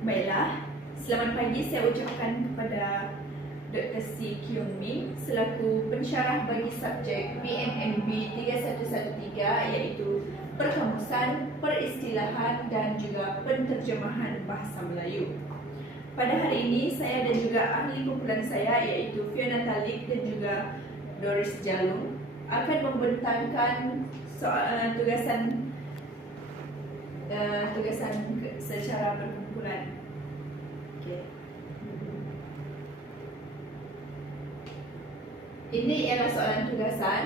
Baiklah, selamat pagi saya ucapkan kepada Dr. C. Kyung Min selaku pensyarah bagi subjek PNMB 3113 iaitu Perkamusan, Peristilahan dan juga Penterjemahan Bahasa Melayu. Pada hari ini saya dan juga ahli kumpulan saya iaitu Fiona Talik dan juga Doris Jalung akan membentangkan tugasan secara berkumpulan. Okay. Ini ialah soalan tugasan.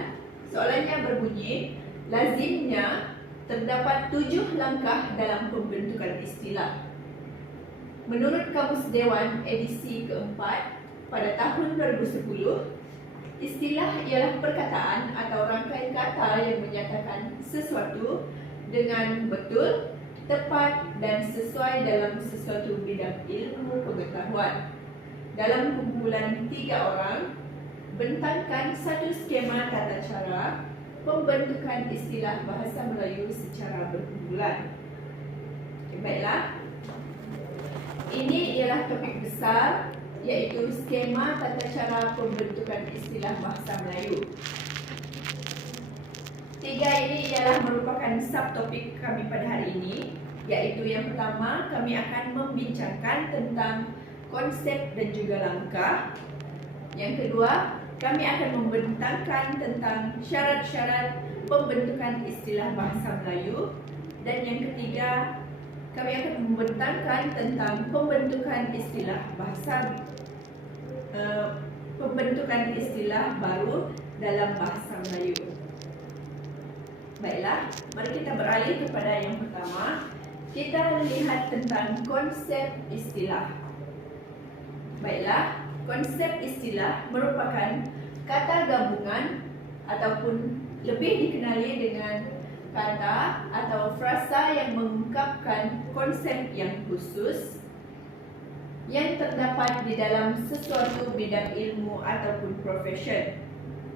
Soalannya berbunyi, lazimnya terdapat 7 langkah dalam pembentukan istilah. Menurut Kamus Dewan edisi keempat pada tahun 2010, istilah ialah perkataan atau rangkaian kata yang menyatakan sesuatu dengan betul, tepat dan sesuai dalam sesuatu bidang ilmu pengetahuan. Dalam kumpulan 3 orang, bentangkan satu skema tata cara pembentukan istilah bahasa Melayu secara berkumpulan. Okay, baiklah. Ini ialah topik besar iaitu skema tata cara pembentukan istilah bahasa Melayu. 3 ini ialah merupakan subtopik kami pada hari ini, iaitu yang pertama kami akan membincangkan tentang konsep dan juga langkah. Yang kedua, kami akan membentangkan tentang syarat-syarat pembentukan istilah bahasa Melayu. Dan yang ketiga, kami akan membentangkan tentang pembentukan istilah baru dalam bahasa Melayu. Baiklah, mari kita beralih kepada yang pertama. Kita lihat tentang konsep istilah. Baiklah, konsep istilah merupakan kata gabungan ataupun lebih dikenali dengan kata atau frasa yang mengungkapkan konsep yang khusus yang terdapat di dalam sesuatu bidang ilmu ataupun profesion.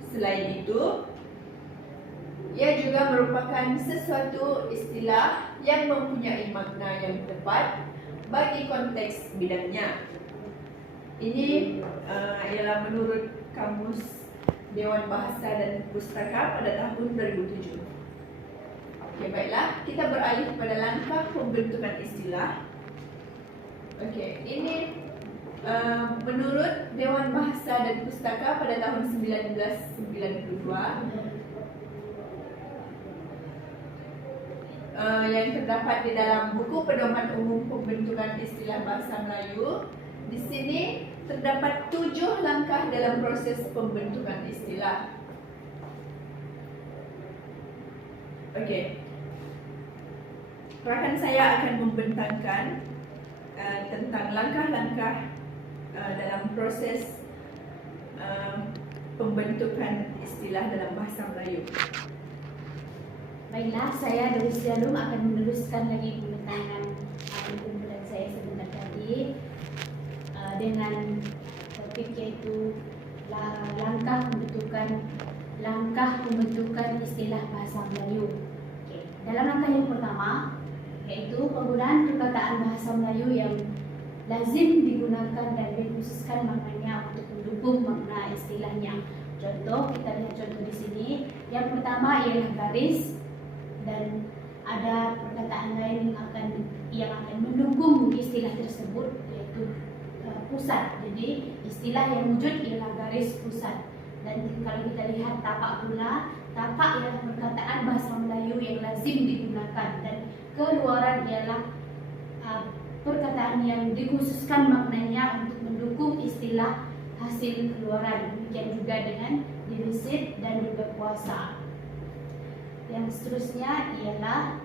Selain itu, ia juga merupakan sesuatu istilah yang mempunyai makna yang tepat bagi konteks bidangnya. Ini ialah menurut Kamus Dewan Bahasa dan Pustaka pada tahun 2007. Okey, baiklah, kita beralih kepada langkah pembentukan istilah. Okey, ini menurut Dewan Bahasa dan Pustaka pada tahun 1992. Yang terdapat di dalam buku Pedoman Umum Pembentukan Istilah Bahasa Melayu. Di sini terdapat 7 langkah dalam proses pembentukan istilah. Okey. Rakan saya akan membentangkan tentang langkah-langkah dalam proses pembentukan istilah dalam bahasa Melayu. Baiklah, saya Doris Jalung akan meneruskan lagi pembentangan kumpulan saya sebentar tadi dengan topik yaitu langkah pembentukan istilah bahasa Melayu. Okay. Dalam langkah yang pertama yaitu penggunaan perkataan bahasa Melayu yang lazim digunakan dan dikhususkan maknanya untuk mendukung makna istilahnya. Contoh, kita lihat contoh di sini. Yang pertama ialah garis. Dan ada perkataan lain yang akan mendukung istilah tersebut yaitu pusat. Jadi istilah yang wujud ialah garis pusat. Dan kalau kita lihat tapak pula, tapak ialah perkataan bahasa Melayu yang lazim digunakan dan keluaran ialah perkataan yang dikhususkan maknanya untuk mendukung istilah hasil keluaran. Demikian juga dengan defisit dan juga kuasa. Yang seterusnya ialah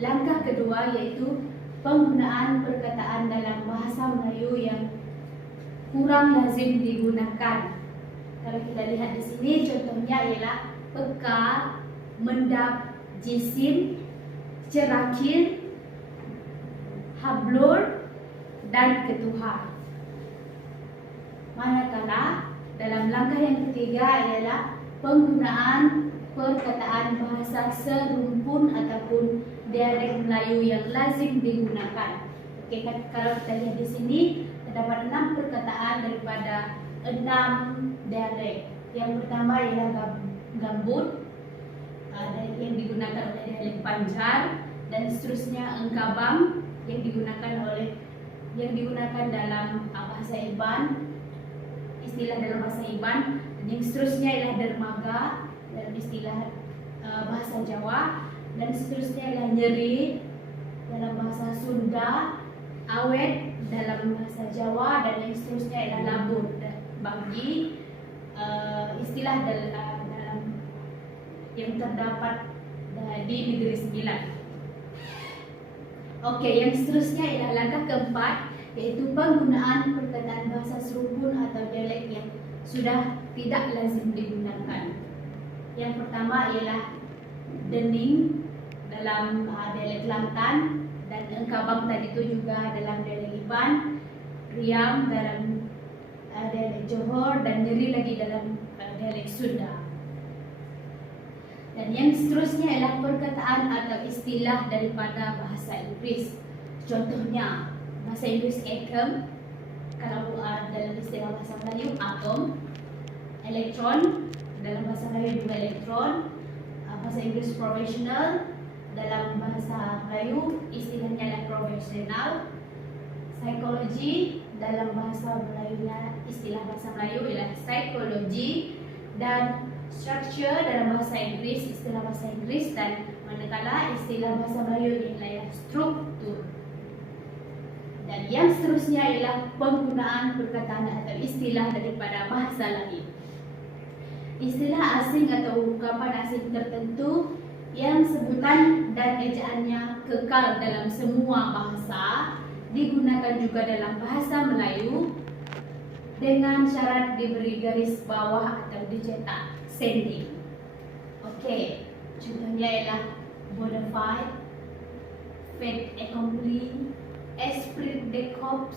langkah kedua yaitu penggunaan perkataan dalam bahasa Melayu yang kurang lazim digunakan. Kalau kita lihat di sini contohnya ialah peka, mendap, jisim, cerakil, hablur dan ketuha. Manakala dalam langkah yang ketiga ialah penggunaan perkataan bahasa serumpun ataupun dialek Melayu yang lazim digunakan. Oke, kan kalau kita lihat di sini terdapat 6 perkataan daripada 6 dialek. Yang pertama ialah gambut, yang digunakan oleh dialek Banjar, dan seterusnya engkabang yang digunakan dalam bahasa Iban, istilah dalam bahasa Iban. Dan yang seterusnya ialah dermaga dalam istilah bahasa Jawa, dan seterusnya ialah nyeri dalam bahasa Sunda, awet dalam bahasa Jawa, dan yang seterusnya ialah labur bagi istilah dalam yang terdapat di Negeri Sembilan. Oke, yang seterusnya ialah langkah keempat, yaitu penggunaan perkataan bahasa serupun atau dialek yang sudah tidak lazim digunakan. Yang pertama ialah dening dalam dialek Kelantan, dan engkabang tadi itu juga dalam dialek Iban, riam dalam dialek Johor, dan nyeri lagi dalam dialek Sunda. Dan yang seterusnya ialah perkataan atau istilah daripada bahasa Inggris. Contohnya bahasa Inggris atom, kalau dalam istilah bahasa Melayu atom, elektron dalam bahasa Melayu juga elektron, bahasa Inggris professional, dalam bahasa Melayu istilahnya adalah profesional, psikologi dalam bahasa Melayunya istilah bahasa Melayu ialah psikologi, dan structure dalam bahasa Inggris istilah bahasa Inggris, dan manakala istilah bahasa Melayu ialah struktur. Dan yang seterusnya ialah penggunaan perkataan atau istilah daripada bahasa lain. Istilah asing atau ungkapan asing tertentu yang sebutan dan ejaannya kekal dalam semua bahasa digunakan juga dalam bahasa Melayu dengan syarat diberi garis bawah atau dicetak sending. Oke, contohnya ialah bona fide, fait accompli, esprit de corps,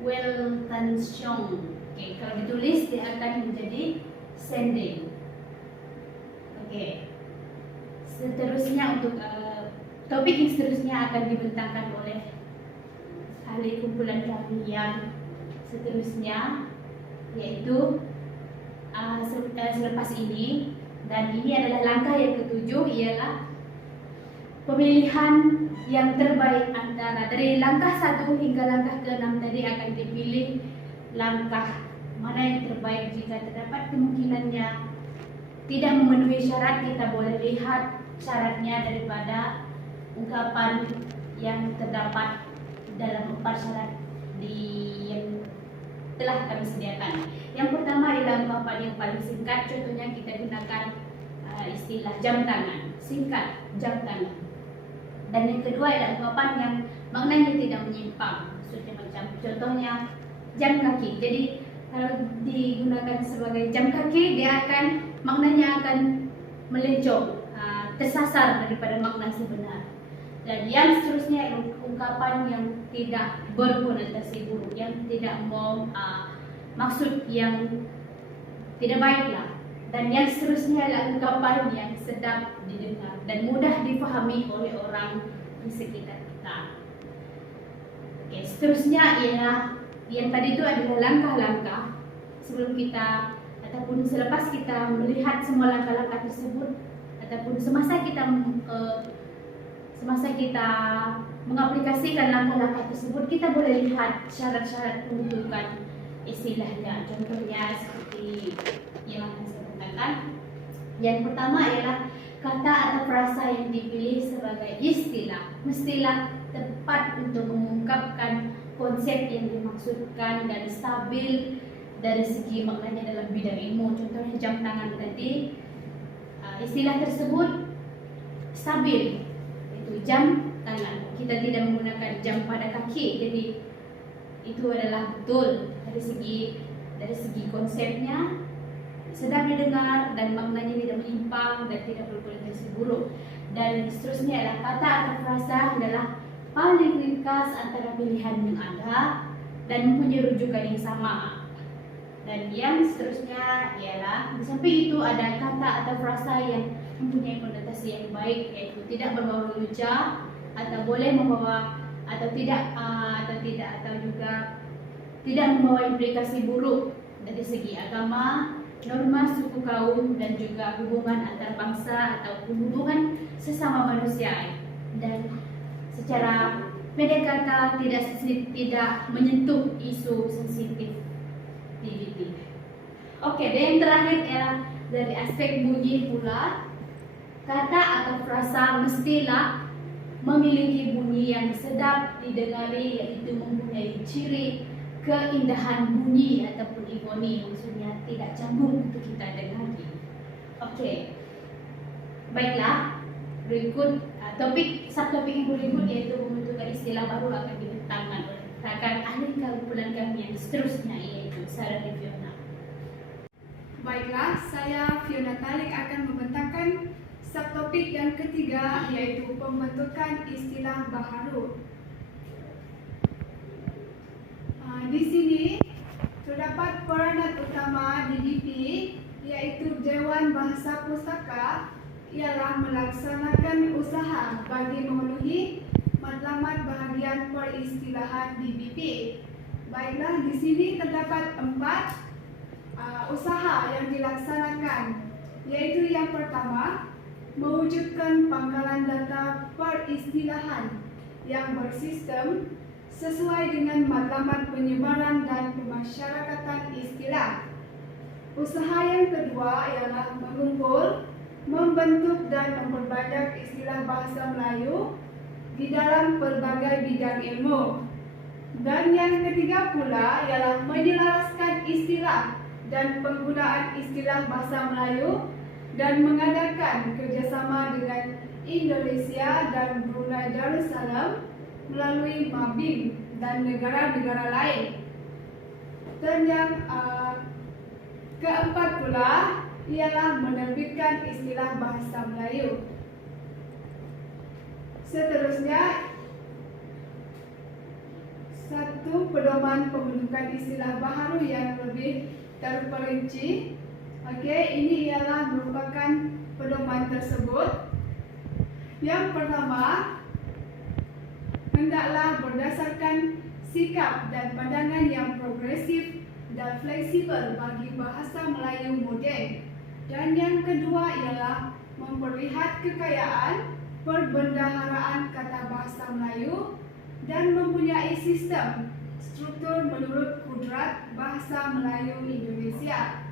well tension. Oke, kalau ditulis dia akan menjadi sending. Oke, seterusnya untuk topik yang seterusnya akan dibentangkan oleh ahli kumpulan kami yang seterusnya, yaitu selepas ini. Dan ini adalah langkah yang ketujuh, ialah pemilihan yang terbaik antara dari langkah 1 hingga langkah ke-6 tadi akan dipilih langkah mana yang terbaik. Jika terdapat kemungkinannya tidak memenuhi syarat, kita boleh lihat syaratnya daripada ungkapan yang terdapat dalam 4 syarat yang telah kami sediakan. Yang pertama adalah ungkapan yang paling singkat, contohnya kita gunakan istilah jam tangan, singkat jam tangan. Dan yang kedua adalah ungkapan yang maknanya tidak menyimpang, maksudnya macam contohnya jam kaki. Jadi kalau digunakan sebagai jam kaki, dia akan maknanya akan melencong, tersasar daripada makna sebenar. Dan yang seterusnya ungkapan yang tidak berkonotasi buruk, yang tidak mau maksud yang tidak baiklah. Dan yang seterusnya adalah ungkapan yang sedap didengar dan mudah difahami oleh orang di sekitar kita. Oke, seterusnya ialah yang tadi itu adalah langkah-langkah sebelum kita ataupun selepas kita melihat semua langkah-langkah tersebut, ataupun semasa kita mengaplikasikan langkah-langkah tersebut, kita boleh lihat syarat-syarat pembentukan istilahnya. Contohnya seperti yang akan saya katakan. Yang pertama ialah kata atau frasa yang dipilih sebagai istilah mestilah tepat untuk mengungkapkan konsep yang dimaksudkan dan stabil dari segi maknanya dalam bidang ilmu. Contohnya jam tangan tadi, istilah tersebut stabil, itu jam tangan. Kita tidak menggunakan jam pada kaki, jadi itu adalah betul dari segi konsepnya sedap didengar dan maknanya tidak menyimpang dan tidak berkonotasi buruk. Dan seterusnya adalah kata atau frasa adalah paling ringkas antara pilihan yang ada dan mempunyai rujukan yang sama. Dan yang seterusnya ialah di samping itu ada kata atau frasa yang mempunyai konotasi yang baik, yaitu tidak berbau lucu atau boleh membawa atau juga tidak membawa implikasi buruk dari segi agama, norma suku kaum, dan juga hubungan antar bangsa atau hubungan sesama manusia. Dan secara pendek kata tidak menyentuh isu sensitif LGBT. Oke, dan yang terakhir ya dari aspek bunyi pula, kata atau frasa mestilah memiliki bunyi yang sedap didengari, yaitu mempunyai ciri keindahan bunyi ataupun ironi, maksudnya tidak canggung untuk kita dengari. Oke, baiklah, berikut subtopik yang berikut yaitu pembentukan istilah baru akan dibentangkan oleh rakan ahli kumpulan kami yang seterusnya, yaitu Sarah Fiona. Baiklah, saya Fiona Talik akan membentangkan subtopik yang ketiga, yaitu pembentukan istilah baharu. Di sini terdapat peranan utama DBP, yaitu Dewan Bahasa Pustaka, ialah melaksanakan usaha bagi memenuhi matlamat bahagian peristilahan DBP. Baiklah, di sini terdapat 4 usaha yang dilaksanakan, yaitu yang pertama, mewujudkan pangkalan data peristilahan yang bersistem sesuai dengan matlamat penyebaran dan pemasyarakatan istilah. Usaha yang kedua ialah mengumpul, membentuk dan memperbanyak istilah bahasa Melayu di dalam pelbagai bidang ilmu. Dan yang ketiga pula ialah menyelaraskan istilah dan penggunaan istilah bahasa Melayu dan mengadakan kerjasama dengan Indonesia dan Brunei Darussalam melalui Mabim dan negara-negara lain. Dan yang keempat pula ialah menerbitkan istilah bahasa Melayu. Seterusnya, satu pedoman pembentukan istilah baharu yang lebih terperinci. Ini ialah merupakan pedoman tersebut. Yang pertama, hendaklah berdasarkan sikap dan pandangan yang progresif dan fleksibel bagi bahasa Melayu moden. Dan yang kedua ialah memperlihat kekayaan perbendaharaan kata bahasa Melayu dan mempunyai sistem struktur menurut kudrat bahasa Melayu Indonesia.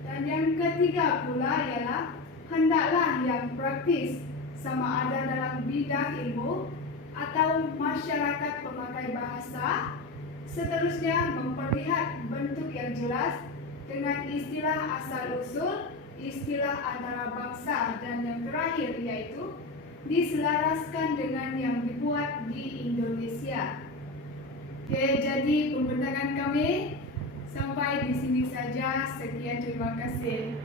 Dan yang ketiga pula ialah hendaklah yang praktis, sama ada dalam bidang ilmu atau masyarakat pemakai bahasa. Seterusnya, memperlihat bentuk yang jelas dengan istilah asal-usul, istilah antara bangsa, dan yang terakhir yaitu diselaraskan dengan yang dibuat di Indonesia. Jadi pembentangan kami sampai di sini saja. Sekian, terima kasih.